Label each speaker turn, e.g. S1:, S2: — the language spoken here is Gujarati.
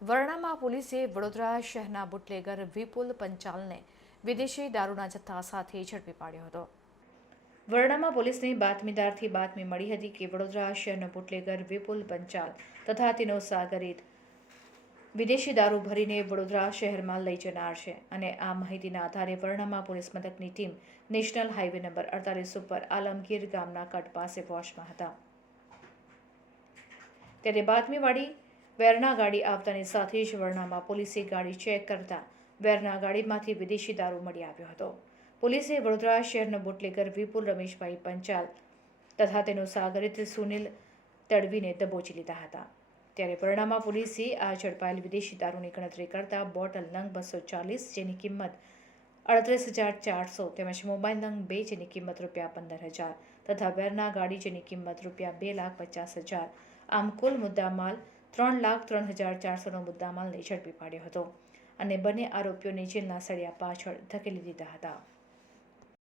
S1: વરણામાં પોલીસે વડોદરા શહેરના બુટલેગર વિપુલ પંચાલને વિદેશી દારૂના જથ્થા સાથે ઝડપી પાડ્યો હતો. વરણામાં પોલીસને બાતમીદારથી બાતમી મળી હતી કે વડોદરા શહેરનો બુટલેગર વિપુલ પંચાલ તથા તેનો સાગરિત વિદેશી દારૂ ભરીને વડોદરા શહેરમાં લઈ જનાર છે અને આ માહિતીના આધારે વરણામાં પોલીસ મથકની ટીમ નેશનલ હાઈવે નંબર અડતાલીસ ઉપર આલમગીર ગામના કટ પાસે વોચમાં હતા. ત્યારે બાતમીવાળી વેરના ગાડી આવતાની સાથે જ વરણામાં પોલીસે ગાડી ચેક કરતા વેરના ગાડીમાંથી વિદેશી દારૂ મળી આવ્યો હતો. પોલીસે વડોદરા શહેરનો બુટલેગર વિપુલ રમેશભાઈ પંચાલ તથા તેનો સાગરિત સુનિલ તડવીને દબોચી લીધા હતા. ત્યારે વરણામાં પોલીસે આ ઝડપાયેલ વિદેશી દારૂની ગણતરી કરતા બોટલ નંગ બસો ચાલીસ જેની કિંમત અડત્રીસ હજાર ચારસો તેમજ મોબાઈલ નંગ બે જેની કિંમત રૂપિયા પંદર હજાર તથા વેરના ગાડી જેની કિંમત રૂપિયા બે લાખ પચાસ હજાર આમ કુલ મુદ્દામાલ ત્રણ લાખ ત્રણ હજાર ચારસોનો મુદ્દામાલને ઝડપી પાડ્યો હતો અને બંને આરોપીઓને જેલના સળિયા પાછળ ધકેલી દીધા હતા.